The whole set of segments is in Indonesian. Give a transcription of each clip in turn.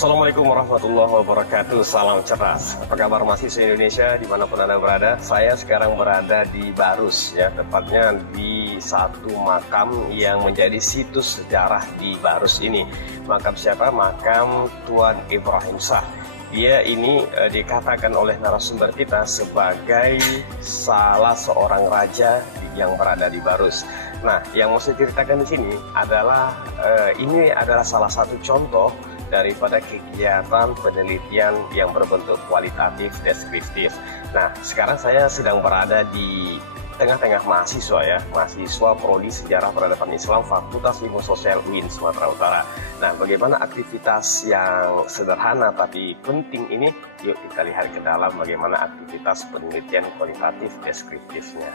Assalamualaikum warahmatullahi wabarakatuh. Salam cerdas. Apa kabar mahasiswa Indonesia dimanapun Anda berada? Saya sekarang berada di Barus, ya, tepatnya di satu makam yang menjadi situs sejarah di Barus ini. Makam siapa? Makam Tuan Ibrahim Shah. Dia ini dikatakan oleh narasumber kita sebagai salah seorang raja yang berada di Barus. Nah, yang mau saya ceritakan di sini adalah ini adalah salah satu contoh daripada kegiatan penelitian yang berbentuk kualitatif deskriptif. Nah, sekarang saya sedang berada di tengah-tengah mahasiswa, ya, mahasiswa Prodi Sejarah Peradaban Islam Fakultas Ilmu Sosial UIN Sumatera Utara. Nah, bagaimana aktivitas yang sederhana tapi penting ini? Yuk kita lihat ke dalam bagaimana aktivitas penelitian kualitatif deskriptifnya.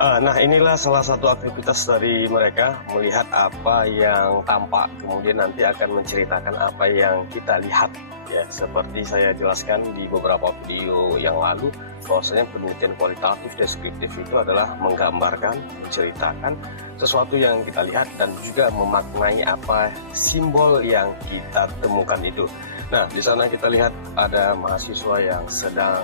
Nah, inilah salah satu aktivitas dari mereka, melihat apa yang tampak, kemudian nanti akan menceritakan apa yang kita lihat, ya. Seperti saya jelaskan di beberapa video yang lalu, bahwasanya penelitian kualitatif deskriptif itu adalah menggambarkan, menceritakan sesuatu yang kita lihat dan juga memaknai apa simbol yang kita temukan itu. Nah, di sana kita lihat ada mahasiswa yang sedang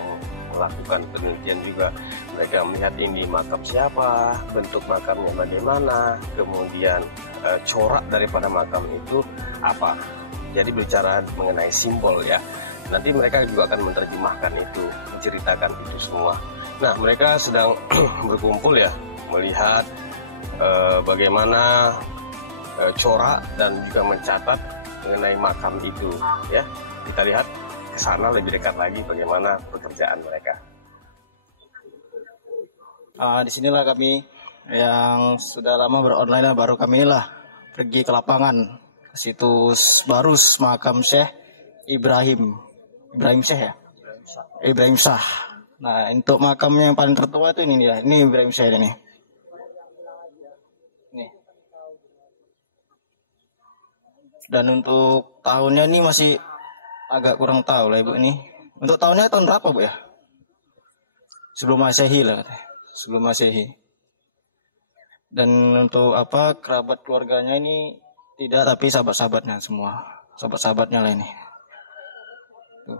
melakukan penelitian juga. Mereka melihat ini makam siapa, bentuk makamnya bagaimana, kemudian corak daripada makam itu apa. Jadi bicara mengenai simbol, ya. Nanti mereka juga akan menerjemahkan itu, menceritakan itu semua. Nah, mereka sedang berkumpul, ya, melihat bagaimana corak dan juga mencatat mengenai makam itu, ya. Kita lihat ke sana lebih dekat lagi bagaimana pekerjaan mereka. Di sinilah kami yang sudah lama beronline, baru kami lah pergi ke lapangan ke situs Barus makam Syekh Ibrahim Syekh, ya, Ibrahim Shah. Nah, untuk makam yang paling tertua itu ini dia, ini Ibrahim Shah ini. Nih. Dan untuk tahunnya ini masih agak kurang tahu lah Ibu ini. Untuk tahunnya tahun berapa Bu, ya? Sebelum Masehi lah katanya. Sebelum Masehi. Dan untuk apa kerabat keluarganya ini tidak, tapi sahabat-sahabatnya semua. Sahabat-sahabatnya lah ini. Tuh.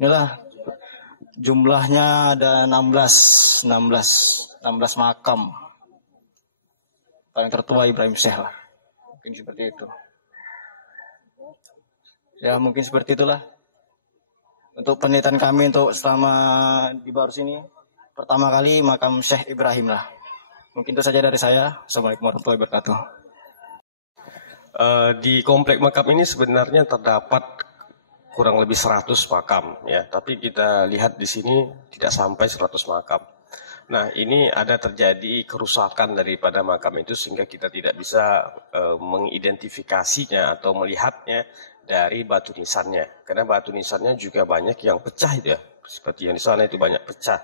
Inilah jumlahnya ada 16 makam. Paling tertua Ibrahim Syekh lah. Mungkin seperti itu. Ya, mungkin seperti itulah. Untuk penelitian kami untuk selama di Barus ini, pertama kali makam Syekh Ibrahim lah. Mungkin itu saja dari saya. Assalamualaikum warahmatullahi wabarakatuh. Di komplek makam ini sebenarnya terdapat kurang lebih 100 makam, ya. Tapi kita lihat di sini tidak sampai 100 makam. Nah, ini ada terjadi kerusakan daripada makam itu sehingga kita tidak bisa mengidentifikasinya atau melihatnya dari batu nisannya. Karena batu nisannya juga banyak yang pecah itu, ya. Seperti yang di sana itu banyak pecah.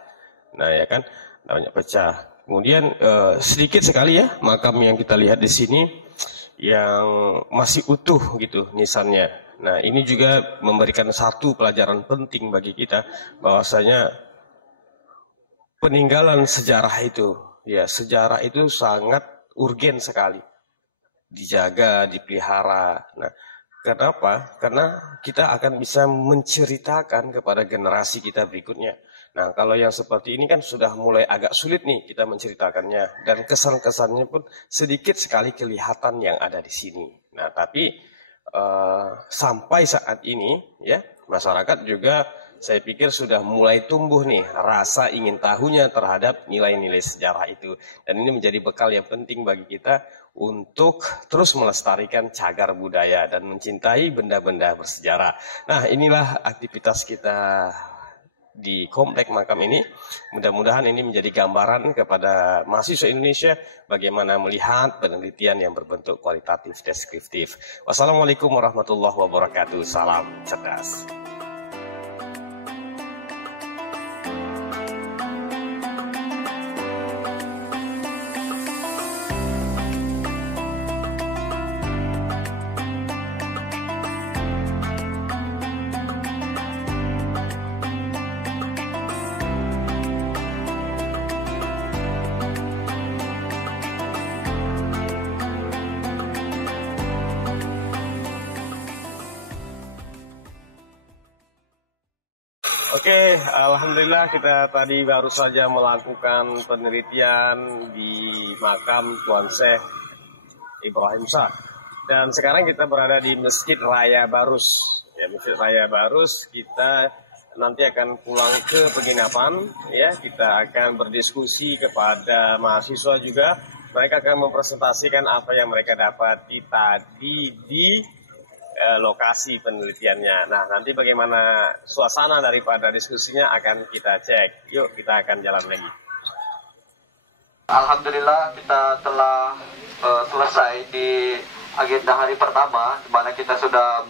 Nah, ya kan, banyak pecah. Kemudian sedikit sekali, ya, makam yang kita lihat di sini yang masih utuh gitu nisannya. Nah, ini juga memberikan satu pelajaran penting bagi kita bahwasanya peninggalan sejarah itu, ya, sejarah itu sangat urgen sekali dijaga, dipelihara. Nah, kenapa? Karena kita akan bisa menceritakan kepada generasi kita berikutnya. Nah, kalau yang seperti ini kan sudah mulai agak sulit nih kita menceritakannya, dan kesan-kesannya pun sedikit sekali kelihatan yang ada di sini. Nah, tapi sampai saat ini, ya, masyarakat juga saya pikir sudah mulai tumbuh nih rasa ingin tahunya terhadap nilai-nilai sejarah itu. Dan ini menjadi bekal yang penting bagi kita untuk terus melestarikan cagar budaya dan mencintai benda-benda bersejarah. Nah, inilah aktivitas kita di komplek makam ini. Mudah-mudahan ini menjadi gambaran kepada mahasiswa Indonesia bagaimana melihat penelitian yang berbentuk kualitatif deskriptif. Wassalamualaikum warahmatullahi wabarakatuh. Salam cerdas. Oke, alhamdulillah kita tadi baru saja melakukan penelitian di makam Tuan Syekh Ibrahim Shah. Dan sekarang kita berada di Masjid Raya Barus. Ya, Masjid Raya Barus, kita nanti akan pulang ke penginapan. Ya, kita akan berdiskusi kepada mahasiswa juga. Mereka akan mempresentasikan apa yang mereka dapati tadi di lokasi penelitiannya. Nah, nanti bagaimana suasana daripada diskusinya akan kita cek. Yuk, kita akan jalan lagi. Alhamdulillah kita telah selesai di agenda hari pertama, di mana kita sudah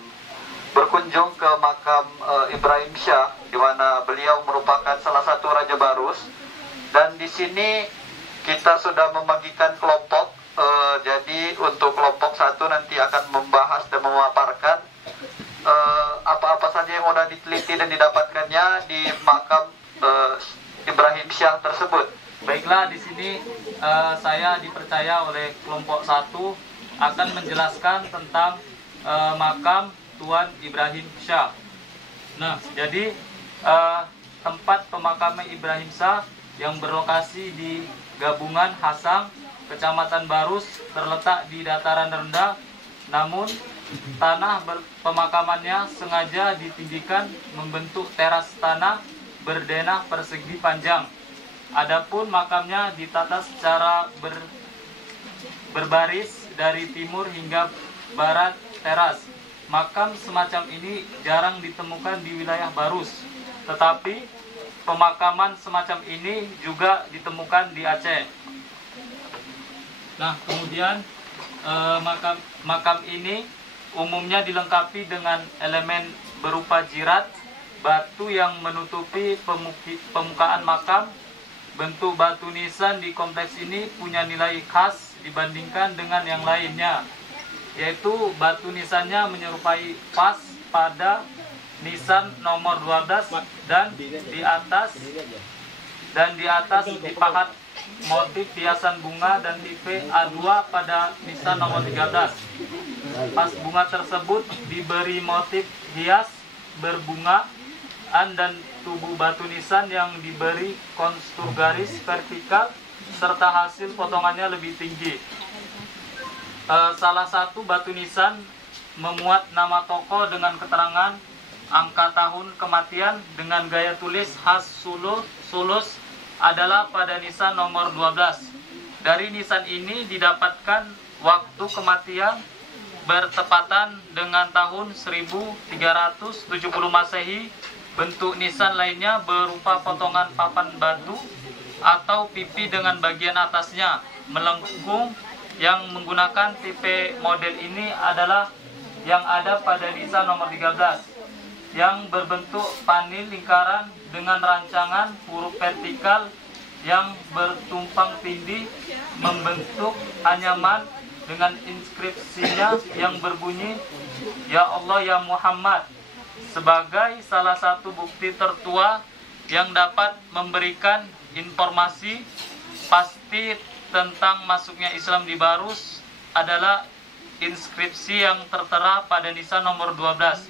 berkunjung ke makam Ibrahim Shah, di mana beliau merupakan salah satu Raja Barus. Dan di sini kita sudah membagikan kelompok. Jadi untuk kelompok satu nanti akan membahas dan memaparkan apa-apa saja yang sudah diteliti dan didapatkannya di makam Ibrahim Shah tersebut. Baiklah, di sini saya dipercaya oleh kelompok satu akan menjelaskan tentang makam Tuan Ibrahim Shah. Nah, jadi tempat pemakaman Ibrahim Shah yang berlokasi di Gabungan Hasang, Kecamatan Barus, terletak di dataran rendah, namun tanah pemakamannya sengaja ditinggikan membentuk teras tanah berdenah persegi panjang. Adapun makamnya ditata secara berbaris dari timur hingga barat teras. Makam semacam ini jarang ditemukan di wilayah Barus, tetapi pemakaman semacam ini juga ditemukan di Aceh. Nah, kemudian makam ini umumnya dilengkapi dengan elemen berupa jirat, batu yang menutupi permukaan makam. Bentuk batu nisan di kompleks ini punya nilai khas dibandingkan dengan yang lainnya, yaitu batu nisannya menyerupai pas pada nisan nomor 12 dan di atas dipahat motif hiasan bunga dan tipe A2 pada nisan nomor 13. Pas bunga tersebut diberi motif hias berbungaan dan tubuh batu nisan yang diberi konstur garis vertikal serta hasil potongannya lebih tinggi. Salah satu batu nisan memuat nama tokoh dengan keterangan angka tahun kematian dengan gaya tulis khas Sulus adalah pada nisan nomor 12. Dari nisan ini didapatkan waktu kematian bertepatan dengan tahun 1370 Masehi. Bentuk nisan lainnya berupa potongan papan batu atau pipi dengan bagian atasnya melengkung. Yang menggunakan tipe model ini adalah yang ada pada nisan nomor 13, yang berbentuk panel lingkaran dengan rancangan huruf vertikal yang bertumpang tindih membentuk anyaman dengan inskripsinya yang berbunyi "Ya Allah ya Muhammad", sebagai salah satu bukti tertua yang dapat memberikan informasi pasti tentang masuknya Islam di Barus adalah inskripsi yang tertera pada nisan nomor 12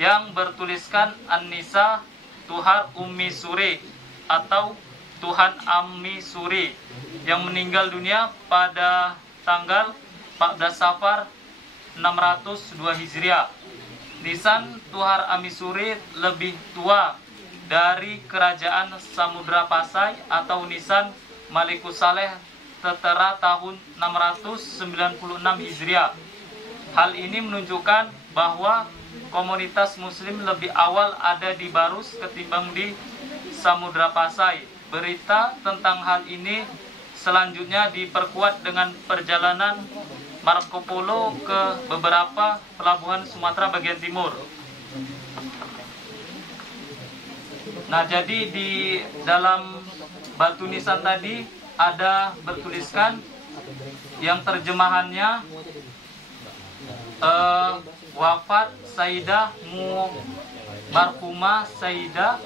yang bertuliskan An-Nisa Tuhar Ummi Suri atau Tuhan Ammi Suri yang meninggal dunia pada tanggal 14 Safar 602 Hijriah. Nisan Tuhar Ammi Suri lebih tua dari kerajaan Samudra Pasai atau nisan Malikus Saleh tertera tahun 696 Hijriah. Hal ini menunjukkan bahwa komunitas muslim lebih awal ada di Barus ketimbang di Samudra Pasai. Berita tentang hal ini selanjutnya diperkuat dengan perjalanan Marco Polo ke beberapa pelabuhan Sumatera bagian timur. Nah, jadi di dalam batu nisan tadi ada bertuliskan yang terjemahannya wafat Sayyidah Marhumah Sayyidah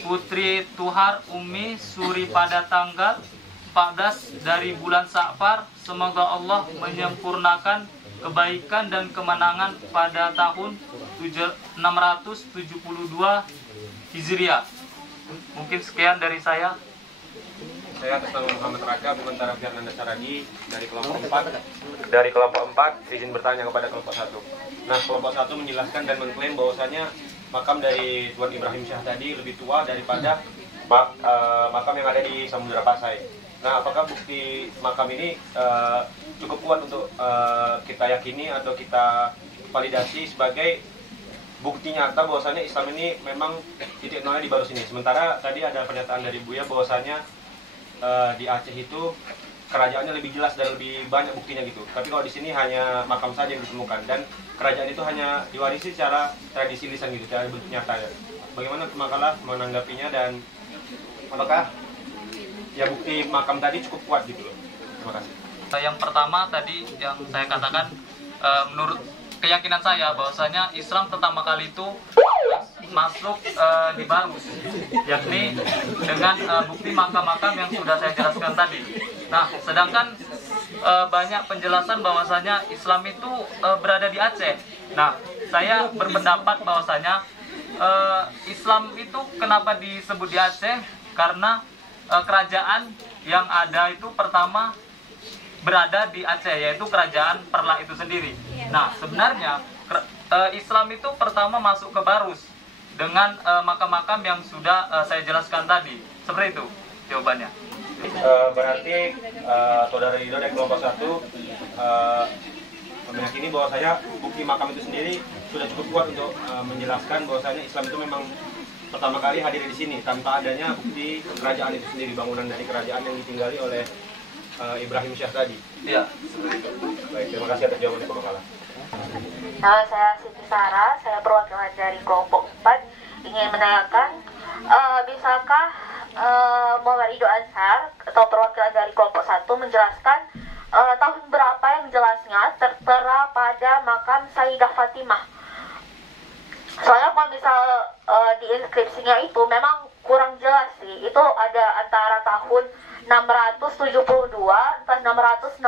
Putri Tuhar Ummi Suri pada tanggal 14 dari bulan Sa'far. Semoga Allah menyempurnakan kebaikan dan kemenangan pada tahun 672 Hijriah. Mungkin sekian dari saya. Saya atas nama Muhammad Raka Bumantara Fernanda Saragi dari kelompok 4. Dari kelompok 4 izin bertanya kepada kelompok 1. Nah, kelompok 1 menjelaskan dan mengklaim bahwasanya makam dari Tuan Ibrahim Syah tadi lebih tua daripada makam yang ada di Samudra Pasai. Nah, apakah bukti makam ini cukup kuat untuk kita yakini atau kita validasi sebagai bukti nyata bahwasanya Islam ini memang titik nolnya di Barus ini. Sementara tadi ada pernyataan dari Buya bahwasanya di Aceh itu kerajaannya lebih jelas dan lebih banyak buktinya gitu. Tapi kalau di sini hanya makam saja yang ditemukan dan kerajaan itu hanya diwarisi secara tradisi lisan gitu, secara bentuk nyata ya. Bagaimana Makalah menanggapinya dan apakah ya bukti makam tadi cukup kuat gitu loh? Terima kasih. Yang pertama tadi yang saya katakan, menurut keyakinan saya bahwasanya Islam pertama kali itu masuk di Barus, yakni dengan bukti makam-makam yang sudah saya jelaskan tadi. Nah, sedangkan banyak penjelasan bahwasanya Islam itu berada di Aceh. Nah, saya berpendapat bahwasanya Islam itu kenapa disebut di Aceh? Karena kerajaan yang ada itu pertama berada di Aceh, yaitu kerajaan Perla itu sendiri. Nah, sebenarnya Islam itu pertama masuk ke Barus dengan makam-makam yang sudah saya jelaskan tadi. Seperti itu jawabannya. Berarti saudara Ridho dari kelompok 1 meyakini bahwa saya bukti makam itu sendiri sudah cukup kuat untuk menjelaskan bahwasanya Islam itu memang pertama kali hadir di sini tanpa adanya bukti kerajaan itu sendiri, bangunan dari kerajaan yang ditinggali oleh Ibrahim Syah tadi. Iya. Baik, terima kasih atas jawabannya Pak Makalah. Nama saya Siti Sarah, saya perwakilan dari kelompok 4. Ingin menanyakan, bisakah Muhammad Ridho Ansar atau perwakilan dari kelompok 1 menjelaskan tahun berapa yang jelasnya tertera pada makam Sayyidah Fatimah? Soalnya kalau misal di inskripsinya itu memang kurang jelas sih. Itu ada antara tahun 672, entah 662,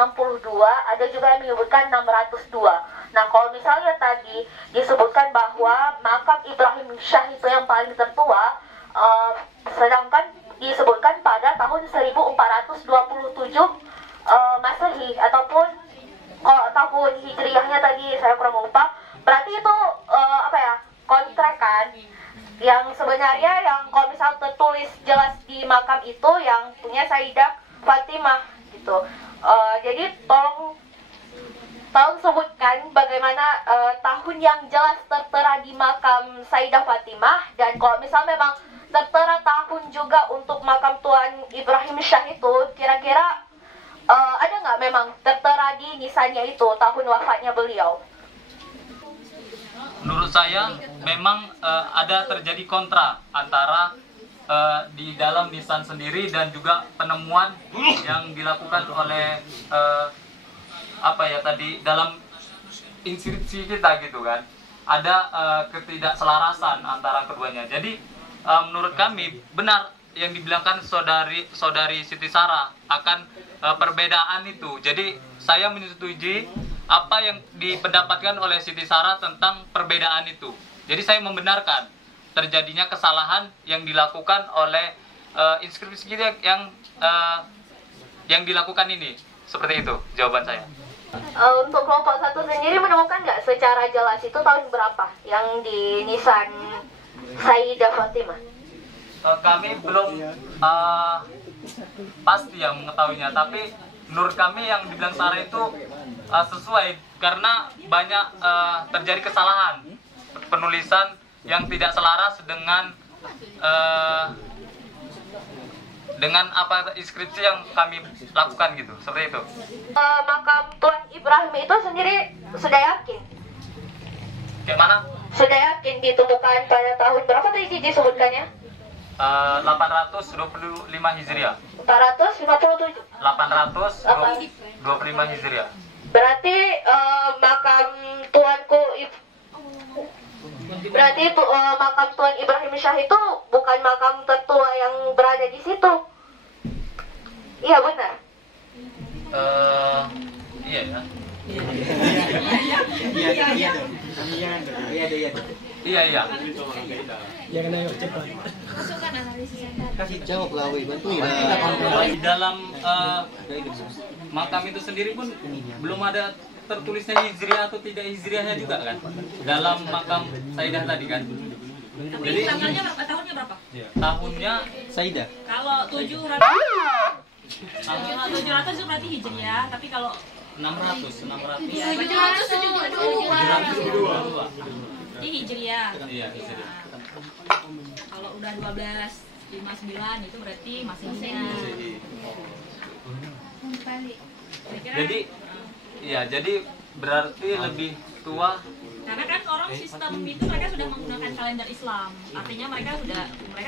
ada juga yang menyebutkan 602. Nah, kalau misalnya tadi disebutkan bahwa makam Ibrahim Syah itu yang paling tertua, sedangkan disebutkan pada tahun 1427 Masehi ataupun tahun Hijriahnya tadi saya kurang lupa. Berarti itu kontrekan yang sebenarnya yang kalau misal tertulis jelas di makam itu yang punya Sayyidah Fatimah gitu. Jadi tolong sebutkan bagaimana tahun yang jelas tertera di makam Sayyidah Fatimah, dan kalau misal memang tertera tahun juga untuk makam Tuan Ibrahim Syah itu, kira-kira ada nggak memang tertera di nisannya itu tahun wafatnya beliau? Menurut saya memang ada terjadi kontra antara di dalam nisan sendiri dan juga penemuan yang dilakukan oleh dalam inskripsi kita gitu kan. Ada ketidakselarasan antara keduanya. Jadi menurut kami benar yang dibilangkan saudari Siti Sarah akan perbedaan itu. Jadi saya menyetujui apa yang dipendapatkan oleh Siti Sarah tentang perbedaan itu. Jadi saya membenarkan terjadinya kesalahan yang dilakukan oleh inskripsi kita yang dilakukan ini. Seperti itu jawaban saya. Untuk kelompok 1 sendiri menemukan nggak secara jelas itu tahun berapa yang di nisan Sayyidah Fatimah? Kami belum pasti yang mengetahuinya, tapi menurut kami yang dibilang Sarah itu sesuai karena banyak terjadi kesalahan penulisan yang tidak selaras dengan apa inskripsi yang kami lakukan gitu, seperti itu. Makam Tuan Ibrahim itu sendiri sudah yakin? Gimana? Sudah yakin ditemukan pada tahun berapa tadi disebutkannya? 825 Hijriah. 457. 825 Hijriah. Berarti makam Tuan Ibrahim Syah itu bukan makam tertua yang berada di situ. Iya benar. Iya ya. Iya. Iya. Jangan ayo cepat. Masukkan analisisnya tadi. Kasih jawab lah, woi, bantuin. Di dalam makam itu sendiri pun belum ada tertulisnya hijriah atau tidak hijriahnya juga kan, dalam makam Saidah tadi kan. Jadi tanggalnya tahunnya berapa? Tahunnya Saidah. Kalau 700 itu berarti hijriah, tapi kalau 600. ya, 772 ini hijriah. Iya, hijriah. Kalau udah 1259 itu berarti Masehinya. Jadi jadi berarti lebih tua. Karena kan orang sistem itu mereka sudah menggunakan kalender Islam, artinya mereka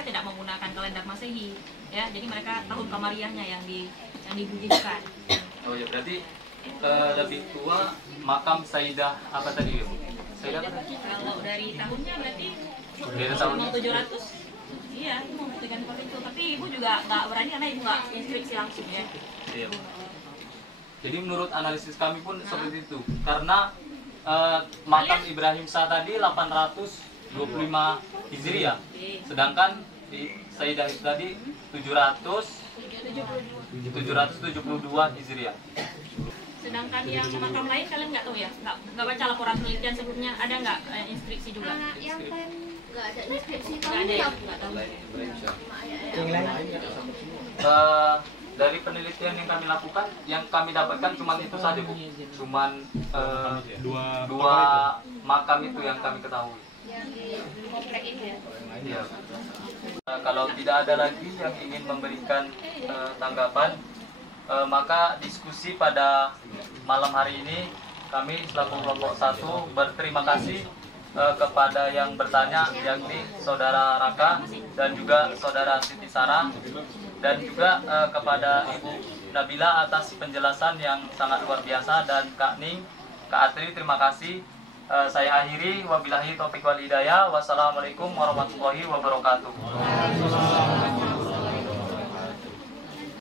tidak menggunakan kalender Masehi, ya. Jadi mereka tahun Kamariahnya yang dibudikan. Oh ya, berarti lebih tua makam Saidah apa tadi, Ibu? Saidah apa tadi? Kalau dari tahunnya berarti Dari tahunnya? 700. Iya, ibu membuktikan seperti itu. Tapi ibu juga nggak berani karena ibu nggak instruksi langsung ya. Iya. Jadi menurut analisis kami pun seperti itu. Karena makam Ibrahim Shah tadi 825 Hijriah. Sedangkan di Saidah itu tadi 772 Hijriah. Sedangkan yang makam lain kalian nggak tahu ya? Nggak baca laporan penelitian sebelumnya, ada nggak instruksi juga? Yang lain nggak ada inskripsi, Nggak ada ya? Nggak tahu. Yang lain. Dari penelitian yang kami lakukan, yang kami dapatkan cuma itu saja, Bu. Cuman dua makam itu yang kami ketahui. yang di komplek ini ya. Iya. Kalau tidak ada lagi yang ingin memberikan tanggapan, maka diskusi pada malam hari ini kami selaku kelompok 1 berterima kasih kepada yang bertanya, yakni Saudara Raka dan juga Saudara Siti Sarah, dan juga kepada Ibu Nabila atas penjelasan yang sangat luar biasa, dan Kak Ning, Kak Atri, terima kasih. Saya akhiri, wabillahi taufiq wal hidayah. Wassalamualaikum warahmatullahi wabarakatuh.